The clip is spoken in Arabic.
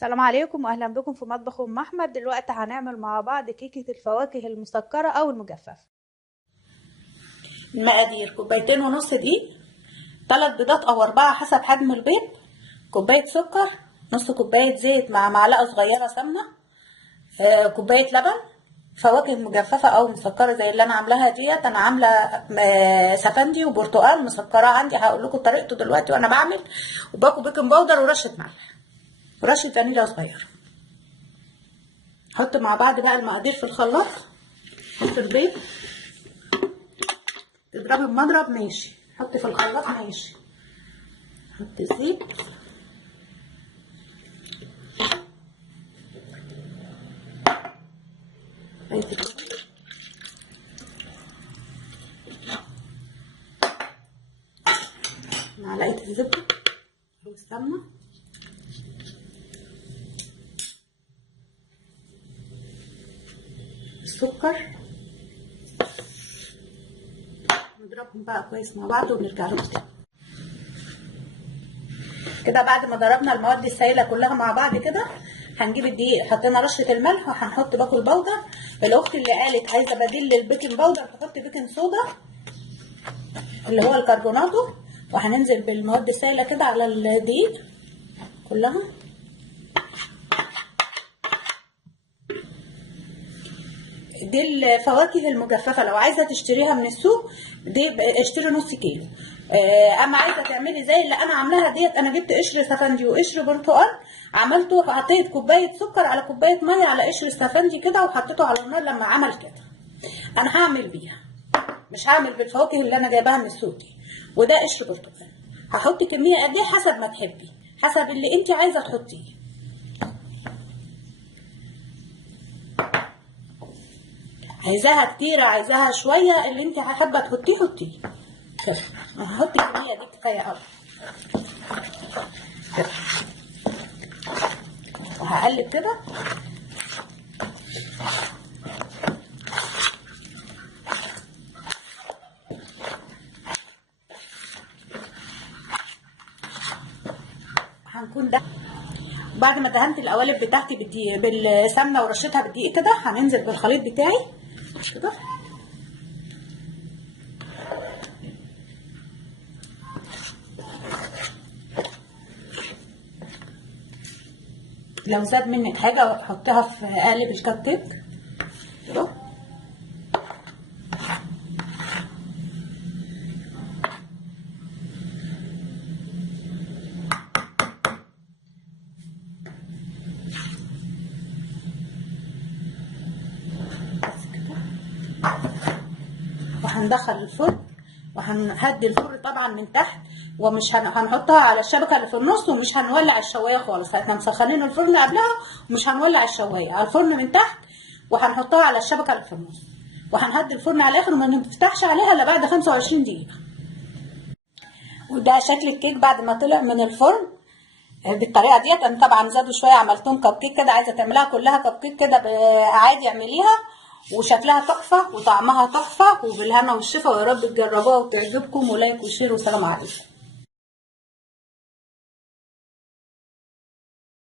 السلام عليكم واهلا بكم في مطبخ ام احمد. دلوقتي هنعمل مع بعض كيكه الفواكه المسكره او المجففه. المقادير: كوبايتين ونص دقيق، 3 بيضات او 4 حسب حجم البيض، كوبايه سكر، نص كوبايه زيت مع معلقه صغيره سمنه، كوبايه لبن، فواكه مجففه او مسكره زي اللي انا عاملاها ديت. انا عامله سفندي وبرتقال مسكره عندي، هقول لكم طريقته دلوقتي وانا بعمل. وباكو بيكنج باودر ورشه ملح ورشه فانيليا صغيره. حط مع بعض بقى المقادير في الخلاط. حط البيض، تضربي بمضرب ماشي، حطي في الخلاط ماشي، حطي زيت، معلقه الزبده او السمنه، السكر، نضربهم بقى كويس مع بعض ونرجع لهم تاني. كده بعد ما ضربنا المواد السائله كلها مع بعض كده، هنجيب الدقيق، حطينا رشه الملح وهنحط باكل باودر. الاخت اللي قالت عايزه بديل للبيكنج باودر تحط بيكنج صودا اللي هو الكربوناتو، وهننزل بالمواد السائله كده على الدقيق كلها. دي الفواكه المجففه، لو عايزه تشتريها من السوق دي اشتري نص كيلو. اما عايزه تعملي زي اللي انا عاملاها ديت، انا جبت قشر سفندي وقشر برتقال، عملته حطيت كوبايه سكر على كوبايه ميه على قشر السفندي كده وحطيته على النار. لما عمل كده انا هعمل بيها، مش هعمل بالفواكه اللي انا جايباها من السوق دي. وده قشر برتقال، هحط كميه قد ايه حسب ما تحبي، حسب اللي انت عايزه تحطيه. عايزاها كتير عايزاها شويه، اللي انت حابه تحطيه حطيه كده. هحط الكميه دي كفايه قوي كده، وهقلب كده. هنكون ده بعد ما دهنت القوالب بتاعتي بالسمنه ورشيتها بالدقيق كده، هننزل بالخليط بتاعي كده. لو زاد منك حاجه حطيها في قالب الكب كيك كده. وهندخل الفرن وهنهدي الفرن طبعا من تحت، ومش هنحطها على الشبكه اللي في النص، ومش هنولع الشوايه خالص. احنا مسخنين الفرن قبلها ومش هنولع الشوايه، على الفرن من تحت، وهنحطها على الشبكه اللي في النص، وهنهدي الفرن على الاخر وما نفتحش عليها الا بعد 25 دقيقه. وده شكل الكيك بعد ما طلع من الفرن بالطريقه ديت. انا طبعا زادوا شويه، عملتهم كب كيك كده. عايزه تعملها كلها كب كيك كده عادي اعمليها، وشكلها تحفه وطعمها تحفه، وبالهنا والشفا، ويا رب تجربوها وتعجبكم. ولايك وشير وسلام عليكم.